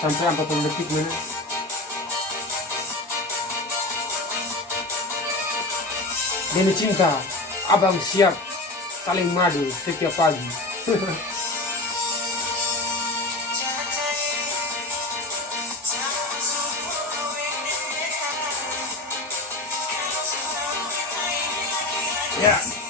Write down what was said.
sampai 40 detik mana. Demi cinta, abang siap saling madu setiap pagi. Ya.